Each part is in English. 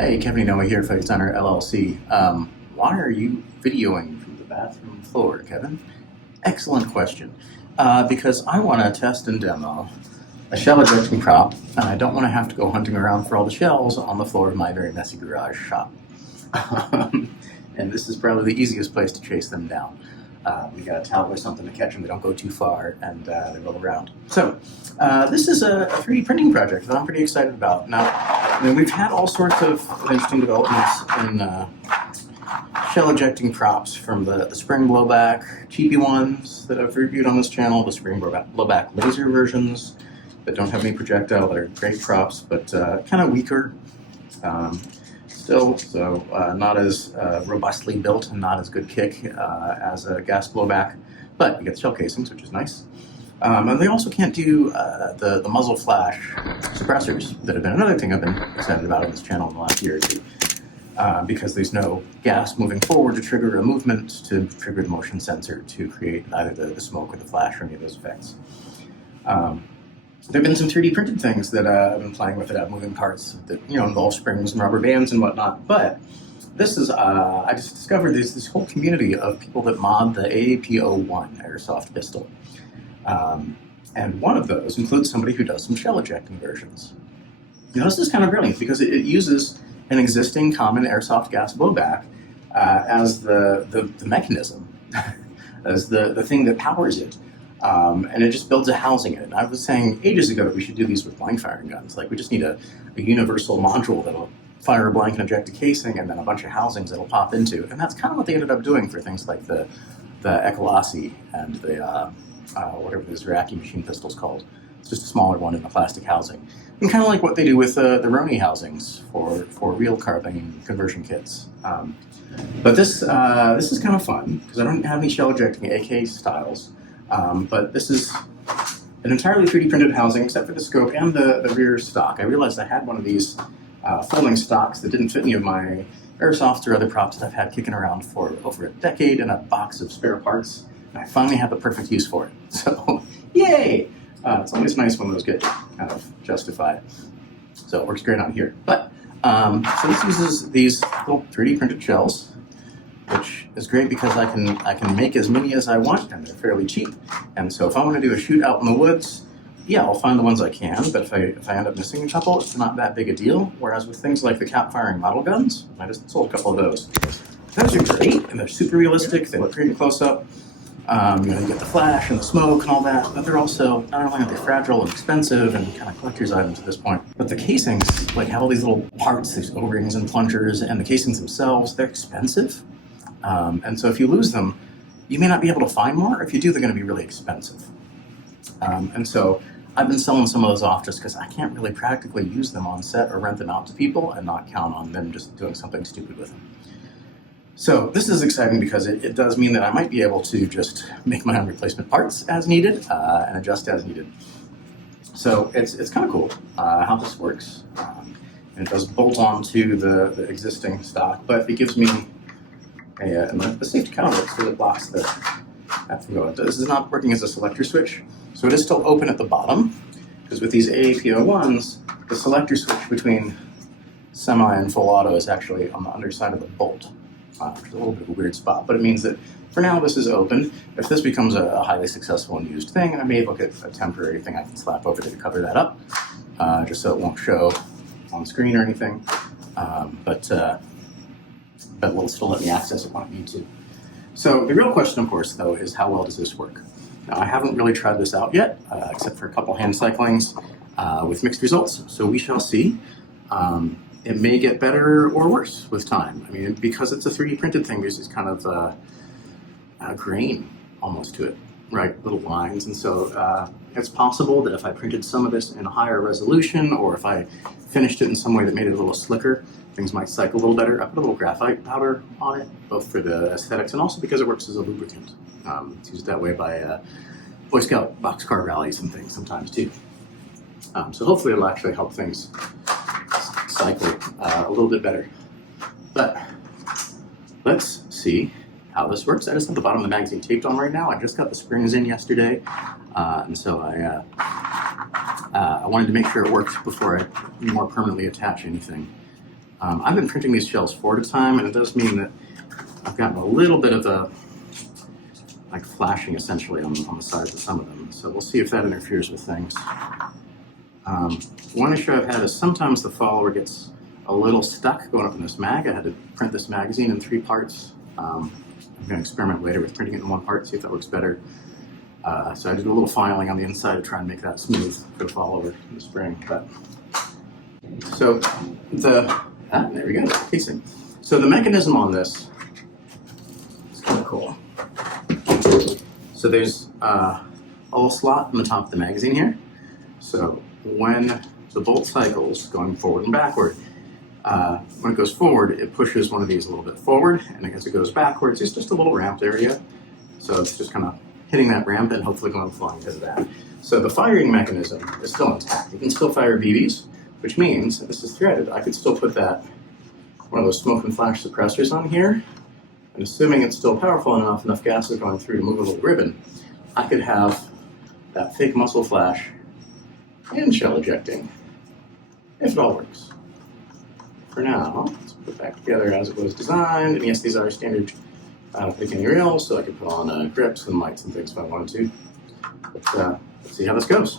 Hey, Kevin Inouye here, Fight Designer LLC. Why are you videoing from the bathroom floor, Kevin? Excellent question. Because I want to test and demo a shell ejecting prop, and I don't want to have to go hunting around for all the shells on the floor of my very messy garage shop. And this is probably the easiest place to chase them down. We got a towel or something to catch them, they don't go too far, and they roll around. So, this is a 3D printing project that I'm pretty excited about. Now, I mean, we've had all sorts of interesting developments in shell ejecting props, from the spring blowback, cheapy ones that I've reviewed on this channel, the spring blowback laser versions that don't have any projectile, that are great props, but kind of weaker. So not as robustly built and not as good kick as a gas blowback, but you get the shell casings, which is nice. And they also can't do the muzzle flash suppressors that have been another thing I've been excited about on this channel in the last year or two, because there's no gas moving forward to trigger a movement, to trigger the motion sensor to create either the smoke or the flash or any of those effects. There have been some 3D printed things that I've been playing with that have moving parts that involve springs and rubber bands and whatnot. But this is I just discovered there's this whole community of people that mod the AK-9 airsoft pistol, and one of those includes somebody who does some shell ejecting versions. This is kind of brilliant because it uses an existing common airsoft gas blowback as the mechanism, as the thing that powers it. And it just builds a housing in it. I was saying ages ago that we should do these with blank firing guns. Like, we just need a universal module that'll fire a blank and eject a casing, and then a bunch of housings that'll pop into. And that's kind of what they ended up doing for things like the AK-9 and the whatever this Iraqi machine pistol's called. It's just a smaller one in a plastic housing. And kind of like what they do with the Roni housings for real carbine conversion kits. But this is kind of fun because I don't have any shell ejecting AK styles. But this is an entirely 3D printed housing, except for the scope and the rear stock. I realized I had one of these folding stocks that didn't fit any of my airsoft or other props that I've had kicking around for over a decade in a box of spare parts, and I finally had the perfect use for it. So, yay! It's always nice when those get kind of justified. So it works great on here. But, so this uses these little 3D printed shells, which is great because I can make as many as I want, and they're fairly cheap. And so if I want to do a shoot out in the woods, yeah, I'll find the ones I can, but if I end up missing a couple, it's not that big a deal. Whereas with things like the cap firing model guns, I just sold a couple of those. Those are great, and they're super realistic. They look great in close up. You get the flash and the smoke and all that, but they're also, not only are they fragile and expensive and kind of collector's items at this point, but the casings have all these little parts, these O-rings and plungers, and the casings themselves, they're expensive. And so if you lose them, you may not be able to find more. If you do, they're going to be really expensive. And so I've been selling some of those off just because I can't really practically use them on set or rent them out to people and not count on them just doing something stupid with them. So this is exciting because it does mean that I might be able to just make my own replacement parts as needed and adjust as needed. So it's kind of cool how this works. And it does bolt on to the existing stock, but it gives me and the safety counter so it blocks that from going. This is not working as a selector switch, so it is still open at the bottom, because with these AAPO1s, the selector switch between semi and full auto is actually on the underside of the bolt, which is a little bit of a weird spot, but it means that for now this is open. If this becomes a highly successful and used thing, I may look at a temporary thing I can slap over it to cover that up, just so it won't show on screen or anything. But will still let me access it when I need to. So the real question, of course, though, is how well does this work? Now, I haven't really tried this out yet, except for a couple hand cyclings with mixed results, so we shall see. It may get better or worse with time. I mean, because it's a 3D printed thing, there's this kind of a grain almost to it, right? Little lines, and so it's possible that if I printed some of this in a higher resolution, or if I finished it in some way that made it a little slicker, things might cycle a little better. I put a little graphite powder on it, both for the aesthetics and also because it works as a lubricant. It's used that way by Boy Scout boxcar rallies and things sometimes too. So hopefully it'll actually help things cycle a little bit better. But let's see how this works. I just have the bottom of the magazine taped on right now. I just got the springs in yesterday, and so I wanted to make sure it worked before I more permanently attach anything. I've been printing these shells 4 at a time, and it does mean that I've gotten a little bit of the like flashing essentially on the sides of some of them. So we'll see if that interferes with things. One issue I've had is sometimes the follower gets a little stuck going up in this mag. I had to print this magazine in 3 parts. I'm going to experiment later with printing it in 1 part, see if that works better. So I did a little filing on the inside to try and make that smooth for the follower in the spring. So there we go, casing. So the mechanism on this is kind of cool. So there's a little slot in the top of the magazine here. So when the bolt cycles going forward and backward, when it goes forward, it pushes one of these a little bit forward, and as it goes backwards, it's just a little ramped area. So it's just kind of hitting that ramp and hopefully going flying because of that. So the firing mechanism is still intact. You can still fire BBs, which means, this is threaded, I could still put one of those smoke and flash suppressors on here, and assuming it's still powerful enough gas is going through to move a little ribbon, I could have that fake muzzle flash and shell ejecting, if it all works. For now, let's put it back together as it was designed, and yes, these are standard picking rails, so I could put on grips and lights and things if I wanted to. But let's see how this goes.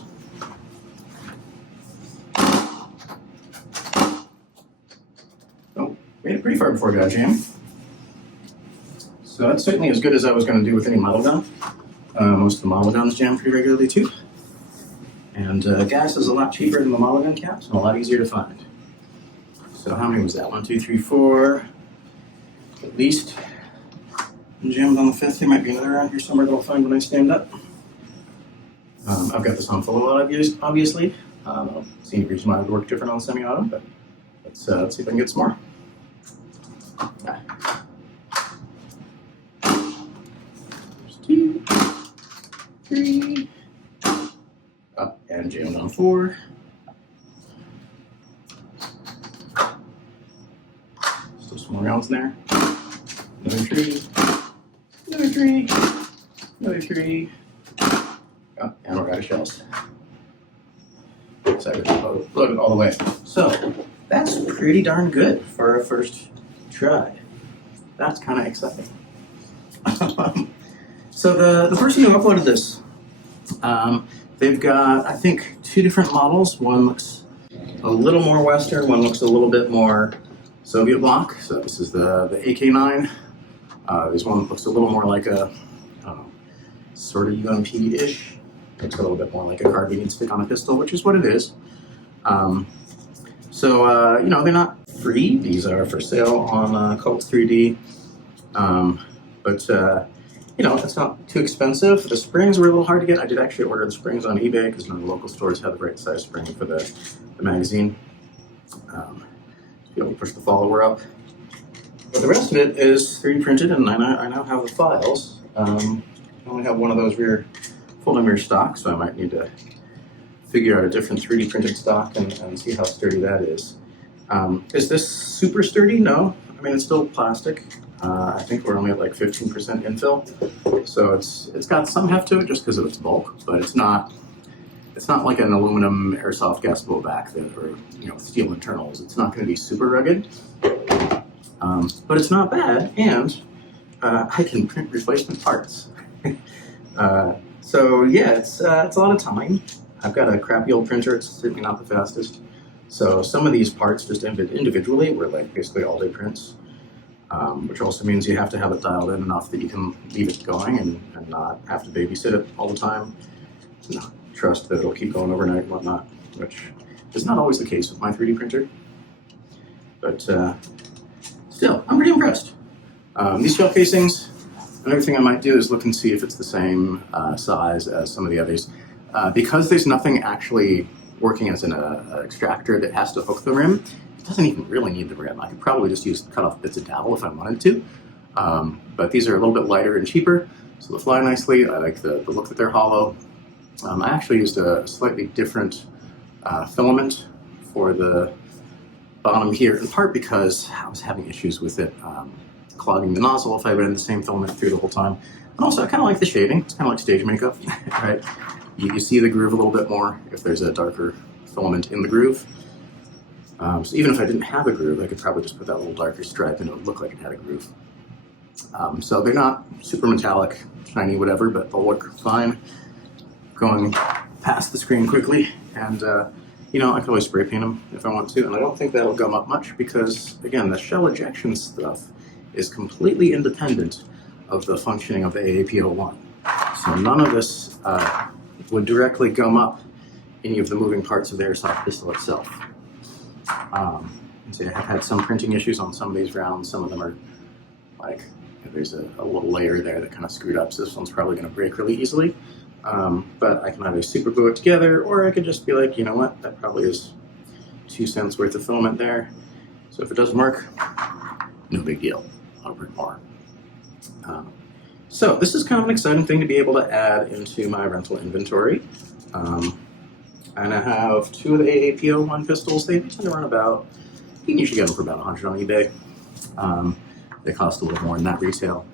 Oh, made it pretty far before I got jammed. So that's certainly as good as I was going to do with any model gun. Most of the model guns jam pretty regularly too. And gas is a lot cheaper than the model gun caps and a lot easier to find. So how many was that? 1, 2, 3, 4. At least. Jammed on the 5th. There might be another around here somewhere that I'll find when I stand up. I've got this on full auto, obviously. I don't see any reason why it would work different on semi-auto, but let's see if I can get some more. There's 2, 3. Up and jammed on 4. Still some more rounds in there. Another 3. Another 3. Another 3. Oh, and we're out of shells. So I load it all the way. So that's pretty darn good for a first try. That's kind of exciting. So the person who uploaded this, they've got, I think, 2 different models. One looks a little more Western, one looks a little bit more Soviet bloc. So this is the AK-9. This one looks a little more like a, sort of UMP-ish. Looks a little bit more like a carbine you'd stick on a pistol, which is what it is. You know, they're not free. These are for sale on Cult 3D. You know, it's not too expensive. The springs were a little hard to get. I did actually order the springs on eBay because none of the local stores had the right size spring for the magazine. Be able to push the follower up. But the rest of it is 3D printed, and I now have the files. I only have one of those folding rear stock, so I might need to figure out a different 3D printed stock and see how sturdy that is. Is this super sturdy? No. I mean, it's still plastic. I think we're only at like 15% infill, so it's got some heft to it just because of its bulk, but it's not like an aluminum airsoft gas blowback or steel internals. It's not going to be super rugged, but it's not bad, and I can print replacement parts. So yeah, it's a lot of time. I've got a crappy old printer. It's certainly not the fastest. So some of these parts just individually were like basically all-day prints, which also means you have to have it dialed in enough that you can leave it going and not have to babysit it all the time. Not trust that it'll keep going overnight and whatnot, which is not always the case with my 3D printer. But still, I'm pretty impressed. These shell casings, another thing I might do is look and see if it's the same size as some of the others. Because there's nothing actually working as an extractor that has to hook the rim, it doesn't even really need the rim. I could probably just cut off bits of dowel if I wanted to. But these are a little bit lighter and cheaper, so they fly nicely. I like the look that they're hollow. I actually used a slightly different filament for the bottom here, in part because I was having issues with it clogging the nozzle if I ran the same filament through the whole time. And also, I kind of like the shading. It's kind of like stage makeup, right? You see the groove a little bit more if there's a darker filament in the groove. So even if I didn't have a groove, I could probably just put that little darker stripe and it would look like it had a groove. So they're not super metallic, shiny, whatever, but they'll work fine going past the screen quickly. And I can always spray paint them if I want to, and I don't think that'll gum up much because, again, the shell ejection stuff is completely independent of the functioning of the AAP01. So none of this would directly gum up any of the moving parts of the airsoft pistol itself. So I have had some printing issues on some of these rounds. Some of them are like, there's a little layer there that kind of screwed up, so this one's probably going to break really easily. But I can either super glue it together, or I could just be like, you know what, that probably is 2 cents worth of filament there. So if it doesn't work, no big deal, I'll print more. So this is kind of an exciting thing to be able to add into my rental inventory. And I have 2 of the AAP01 pistols. They tend to run about, you can usually get them for about 100 on eBay. They cost a little more than that retail.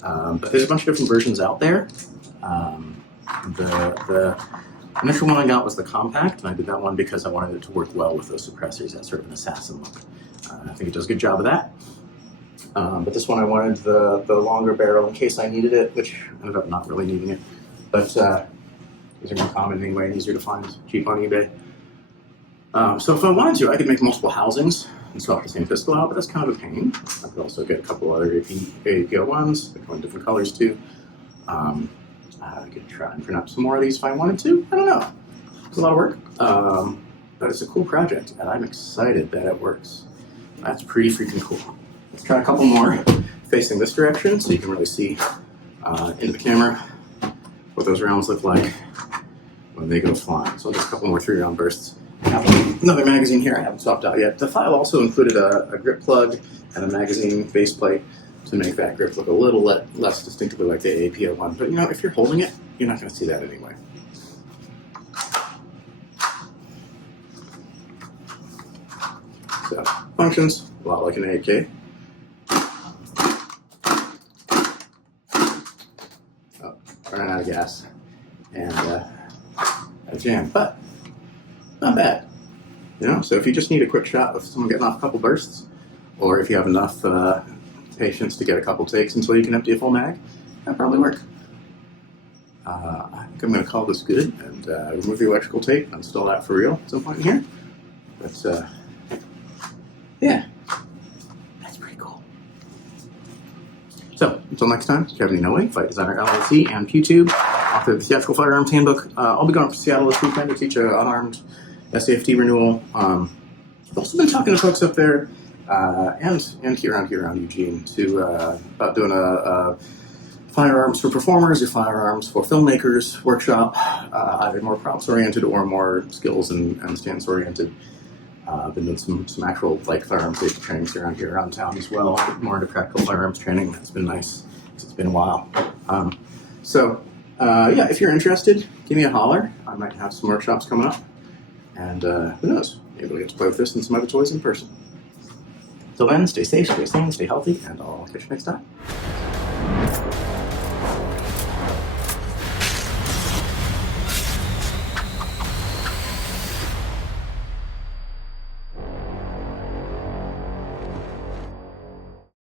But there's a bunch of different versions out there. The initial one I got was the compact, and I did that one because I wanted it to work well with those suppressors. That's sort of an assassin look. I think it does a good job of that. But this one I wanted the longer barrel in case I needed it, which ended up not really needing it. But these are more common anyway and easier to find cheap on eBay. So if I wanted to, I could make multiple housings and swap the same pistol out, but that's kind of a pain. I could also get a couple other AAP01s that go in different colors too. I could try and print up some more of these if I wanted to. I don't know. It's a lot of work, but it's a cool project, and I'm excited that it works. That's pretty freaking cool. Let's try a couple more facing this direction so you can really see into the camera what those rounds look like when they go flying. So I'll just a couple more 3-round bursts. I have another magazine here I haven't swapped out yet. The file also included a grip plug and a magazine base plate to make that grip look a little less distinctively like the AAP01. But if you're holding it, you're not going to see that anyway. So, functions a lot like an AK. Oh, running out of gas. And a jam, but not bad. So if you just need a quick shot of someone getting off a couple bursts, or if you have enough patience to get a couple takes until you can empty a full mag, that'll probably work. I think I'm going to call this good and remove the electrical tape and install that for real at some point in here. But yeah, that's pretty cool. So until next time, Kevin Inouye, Fight Designer LLC and YouTube, author of the Theatrical Firearms Handbook. I'll be going to Seattle this weekend to teach an unarmed SAFT renewal. I've also been talking to folks up there and here around Eugene about doing a firearms for performers or firearms for filmmakers workshop, either more props oriented or more skills and stance oriented. I've been doing some actual firearms safety trainings around town as well, more into practical firearms training. That's been nice. It's been a while. Yeah, if you're interested, give me a holler. I might have some workshops coming up. And who knows, maybe we'll get to play with this and some other toys in person. Till then, stay safe, stay sane, stay healthy, and I'll catch you next time.